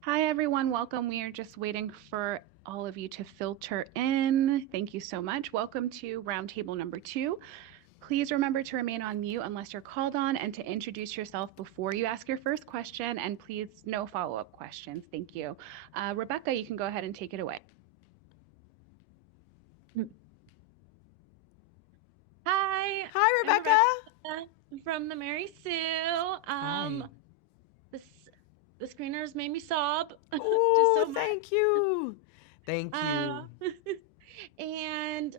Hi, everyone. Welcome. We are just waiting for all of you to filter in. Thank you so much. Welcome to roundtable number two. Please remember to remain on mute unless you're called on and to introduce yourself before you ask your first question. And please, no follow-up questions. Thank you. Rebecca, you can go ahead and take it away. Hi, Hi, I'm Rebecca. Rebecca from the Mary Sue. Hi. This the screeners made me sob just Oh, so much. thank you. Thank Uh, you. and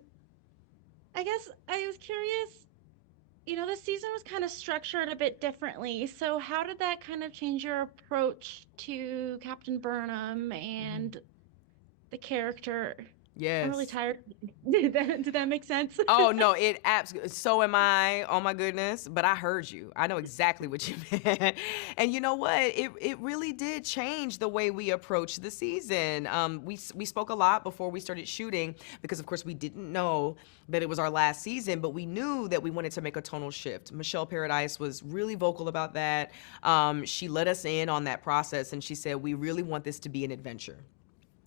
I guess I was curious, this season was kind of structured a bit differently. So how did that kind of change your approach to Captain Burnham Mhm. and the character? I'm really Yes. tired. Did that make sense? Oh no, it absolutely. So am I. Oh my goodness! But I heard you. I know exactly what you meant. And you know what? It really did change the way we approach the season. We spoke a lot before we started shooting because of course we didn't know that it was our last season, but we knew that we wanted to make a tonal shift. Michelle Paradise was really vocal about that. She let us in on that process, and she said we really want this to be an adventure.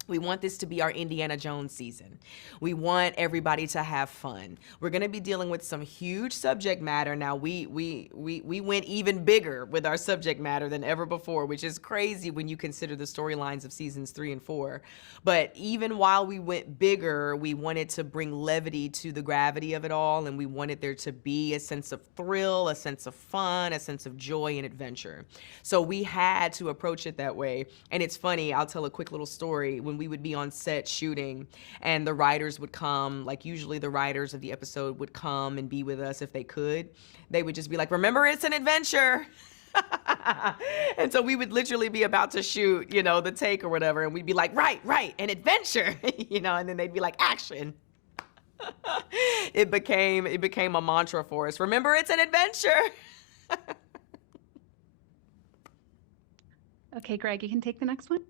We want this to be our Indiana Jones season. We want everybody to have fun. We're going to be dealing with some huge subject matter. Now we went even bigger with our subject matter than ever before, which is crazy when you consider the storylines of seasons 3 and 4. But even while we went bigger, we wanted to bring levity to the gravity of it all, and we wanted there to be a sense of thrill, a sense of fun, a sense of joy and adventure. So we had to approach it that way. And it's funny, I'll tell a quick little story. When we would be on set shooting and the writers would come, like usually the writers of the episode would come and be with us if they could, they would just be like, remember, it's an adventure. And so we would literally be about to shoot, the take or whatever, and we'd be like, right, an adventure, and then they'd be like, action. It became a mantra for us. Remember, it's an adventure. Okay, Greg, you can take the next one.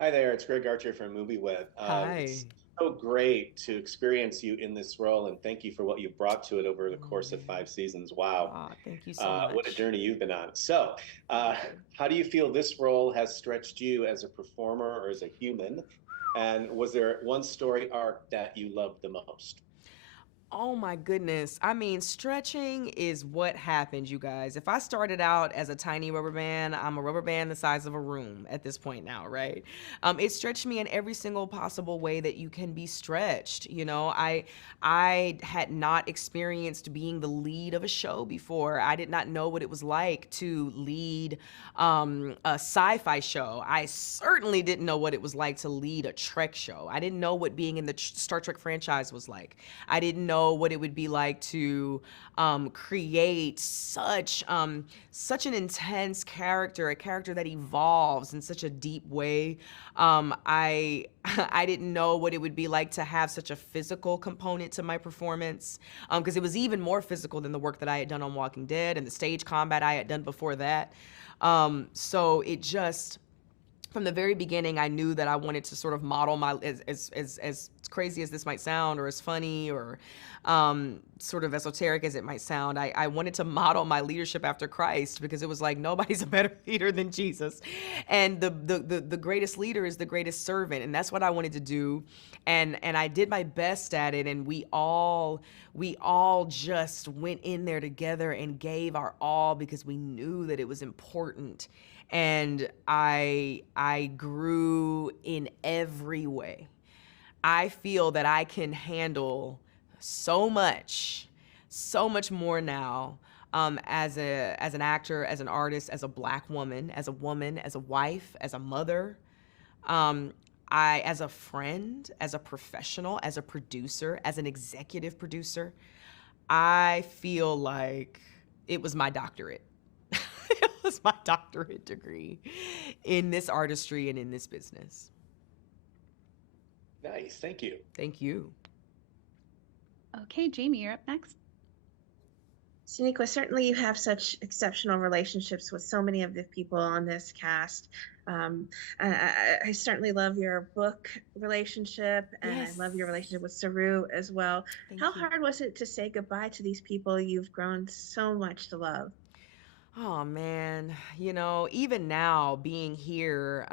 Hi there, it's Greg Archer from MovieWeb. It's Hi. so great to experience you in this role, and thank you for what you've brought to it over the course of Mm. 5 seasons. Wow, Thank you so what a much. journey you've been on. So, Thank you. how do you feel this role has stretched you as a performer or as a human? And was there one story arc that you loved the most? Oh my goodness. I mean, stretching is what happens, you guys. If I started out as a tiny rubber band, I'm a rubber band the size of a room at this point now, right? It stretched me in every single possible way that you can be stretched. I had not experienced being the lead of a show before. I did not know what it was like to lead a sci-fi show. I certainly didn't know what it was like to lead a Trek show. I didn't know what being in the Star Trek franchise was like. I didn't know what it would be like to create such an intense character, a character that evolves in such a deep way. I I didn't know what it would be like to have such a physical component to my performance, because it was even more physical than the work that I had done on Walking Dead and the stage combat I had done before that. So it just from the very beginning, I knew that I wanted to sort of model my as crazy as this might sound, or as funny, or sort of esoteric as it might sound. I wanted to model my leadership after Christ because it was like nobody's a better leader than Jesus, and the greatest leader is the greatest servant, and that's what I wanted to do, and I did my best at it, and we all just went in there together and gave our all because we knew that it was important, and I grew in every way. I feel that I can handle so much more now, as an actor, as an artist, as a black woman, as a wife, as a mother. Um, I, as a friend, as a professional, as a producer, as an executive producer, I feel like it was my doctorate. It was my doctorate degree in this artistry and in this business. Nice, thank you. Thank you. Okay, Jamie, you're up next. Sonequa, certainly you have such exceptional relationships with so many of the people on this cast. I certainly love your book relationship, and I love your Yes. relationship with Saru as well. How Thank you. hard was it to say goodbye to these people you've grown so much to love? Oh man, even now being here,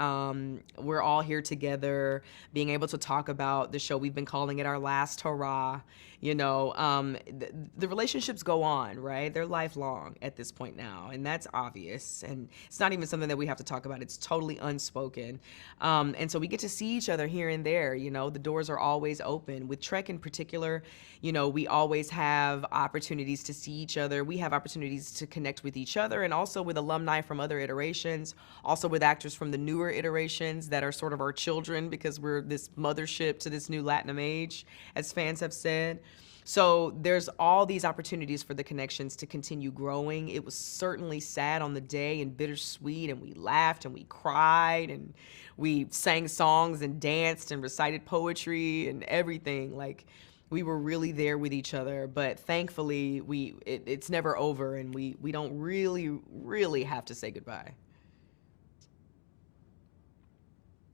we're all here together, being able to talk about the show. We've been calling it our last hurrah. The relationships go on, right? They're lifelong at this point now, and that's obvious. And it's not even something that we have to talk about. It's totally unspoken. And so we get to see each other here and there. The doors are always open. With Trek in particular, we always have opportunities to see each other. We have opportunities to connect with each other, and also with alumni from other iterations, also with actors from the newer iterations that are sort of our children, because we're this mothership to this new Latinum age, as fans have said. So there's all these opportunities for the connections to continue growing. It was certainly sad on the day and bittersweet, and we laughed and we cried and we sang songs and danced and recited poetry and everything. Like, we were really there with each other, but thankfully it's never over, and we don't really have to say goodbye.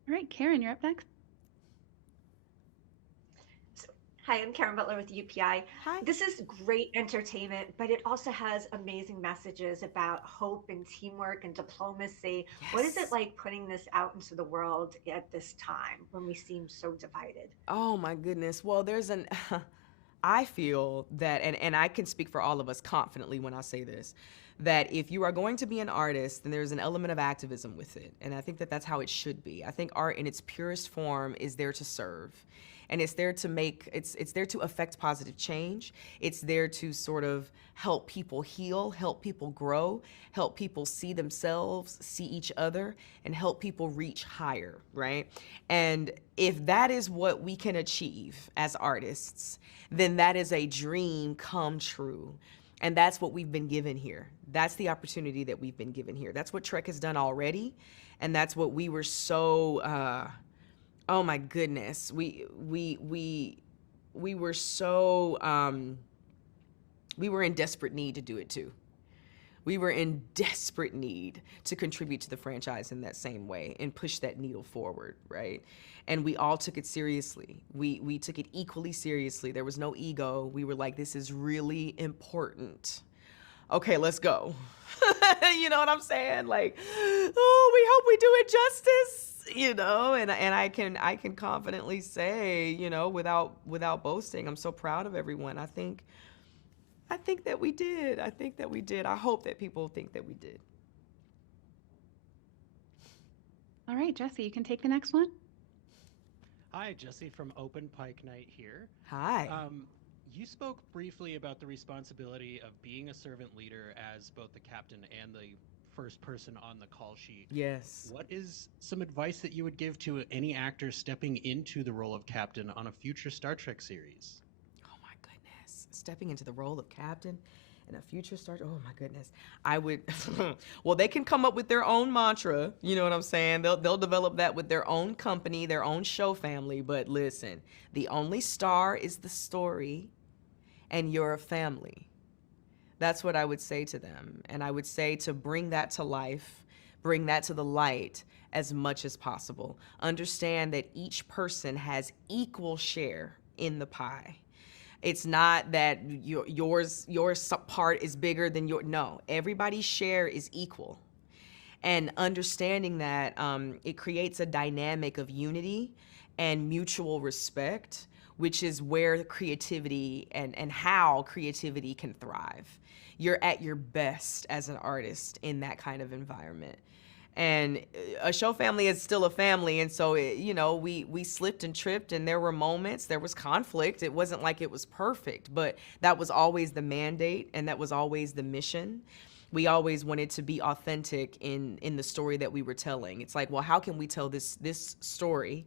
All right, Karen, you're up next. Hi, I'm Karen Butler with UPI. Hi. This is great entertainment, but it also has amazing messages about hope and teamwork and diplomacy. Yes. What is it like putting this out into the world at this time when we seem so divided? Oh my goodness. Well, I feel that, and I can speak for all of us confidently when I say this, that if you are going to be an artist, then there's an element of activism with it. And I think that that's how it should be. I think art in its purest form is there to serve. And it's there to it's there to affect positive change. It's there to sort of help people heal, help people grow, help people see themselves, see each other, and help people reach higher, right? And if that is what we can achieve as artists, then that is a dream come true. And that's what we've been given here. That's the opportunity that we've been given here. That's what Trek has done already. And that's what we were so, oh my goodness, we were so, we were in desperate need to do it too. We were in desperate need to contribute to the franchise in that same way and push that needle forward, right? And we all took it seriously. We took it equally seriously. There was no ego. We were like, this is really important. Okay, let's go. You know what I'm saying? Like, oh, we hope we do it justice. And I can confidently say, without boasting, I'm so proud of everyone. I think that we did. I hope that people think that we did. All right, Jesse, you can take the next one. Hi, Jesse from Open Pike Night here. Hi. You spoke briefly about the responsibility of being a servant leader as both the captain and the first person on the call sheet. Yes. What is some advice that you would give to any actor stepping into the role of captain on a future Star Trek series? Oh my goodness. Stepping into the role of captain in a future Star Trek. Oh my goodness. I would well, they can come up with their own mantra, you know what I'm saying? They'll develop that with their own company, their own show family, but listen, the only star is the story and you're a family. That's what I would say to them. And I would say to bring that to life, bring that to the light as much as possible. Understand that each person has equal share in the pie. It's not that your part is bigger than no, everybody's share is equal. And understanding that it creates a dynamic of unity and mutual respect, which is where creativity and how creativity can thrive. You're at your best as an artist in that kind of environment. And a show family is still a family. And so, we slipped and tripped, and there were moments, there was conflict. It wasn't like it was perfect, but that was always the mandate, and that was always the mission. We always wanted to be authentic in the story that we were telling. It's like, well, how can we tell this story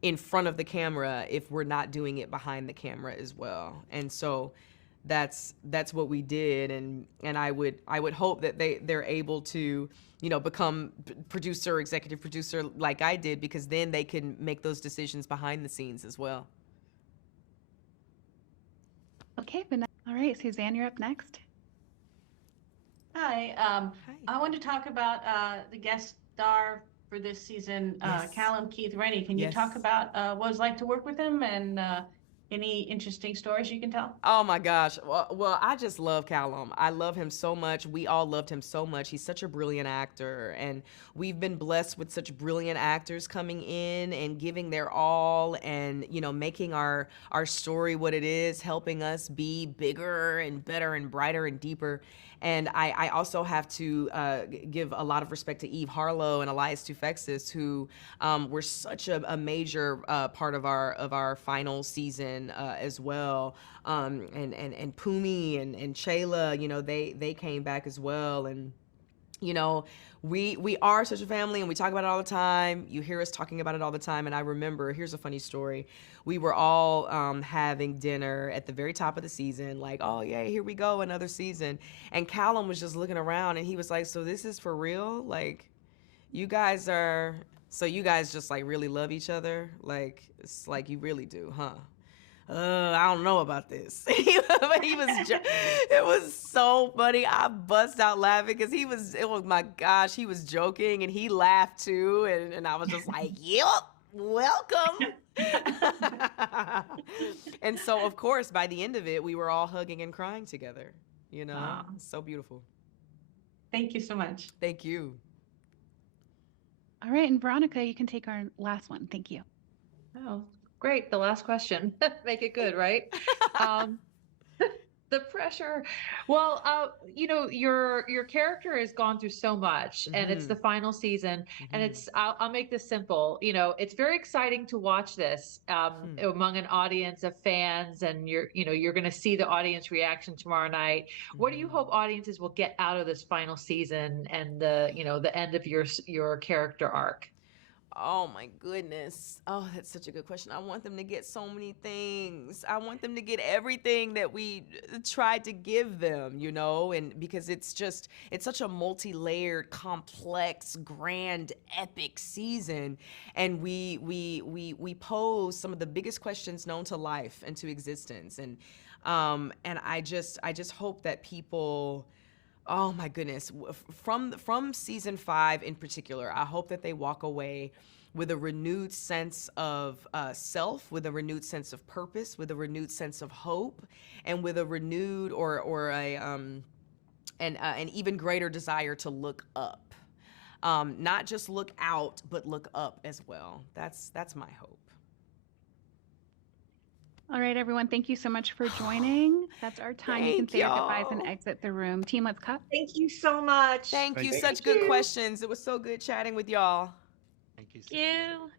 in front of the camera if we're not doing it behind the camera as well? And so that's what we did, and I would hope that they're able to become executive producer like I did, because then they can make those decisions behind the scenes as well. Okay, all right, Suzanne, you're up next. Hi. Hi. I want to talk about the guest star for this season, Yes. Callum Keith Rennie. Can you Yes. talk about what it's like to work with him and Any interesting stories you can tell? Oh my gosh. Well, I just love Callum. I love him so much. We all loved him so much. He's such a brilliant actor, and we've been blessed with such brilliant actors coming in and giving their all, and making our story what it is, helping us be bigger and better and brighter and deeper. And I also have to give a lot of respect to Eve Harlow and Elias Tufexis, who were such a major part of our final season as well. And Pumi and Shayla, they came back as well. And we are such a family, and we talk about it all the time. You hear us talking about it all the time. And I remember, here's a funny story. We were all having dinner at the very top of the season, like, oh yeah, here we go, another season. And Callum was just looking around, and he was like, so this is for real? Like, you guys just like really love each other? Like, it's like you really do, huh? I don't know about this. It was so funny. I bust out laughing because my gosh, he was joking, and he laughed too. And I was just like, yep, welcome. And so, of course, by the end of it, we were all hugging and crying together. So beautiful. Thank you so much. Thank you. All right, and Veronica, you can take our last one. Thank you. Oh, great. The last question. Make it good, right? The pressure. Well, your character has gone through so much, and it's the final season, and I'll make this simple. It's very exciting to watch this among an audience of fans, and you're going to see the audience reaction tomorrow night. What do you hope audiences will get out of this final season and the end of your character arc? Oh my goodness. Oh, that's such a good question. I want them to get so many things. I want them to get everything that we tried to give them, and because it's such a multi-layered, complex, grand, epic season. And we pose some of the biggest questions known to life and to existence. And I just hope that people, oh my goodness, from season 5 in particular, I hope that they walk away with a renewed sense of self, with a renewed sense of purpose, with a renewed sense of hope, and with a renewed an even greater desire to look up, not just look out, but look up as well. That's my hope. All right, everyone. Thank you so much for joining. That's our time. You can say your goodbyes and exit the room. Team, let's cut. Thank you so much. Thank you. Such good questions. It was so good chatting with y'all. Thank you. Thank you.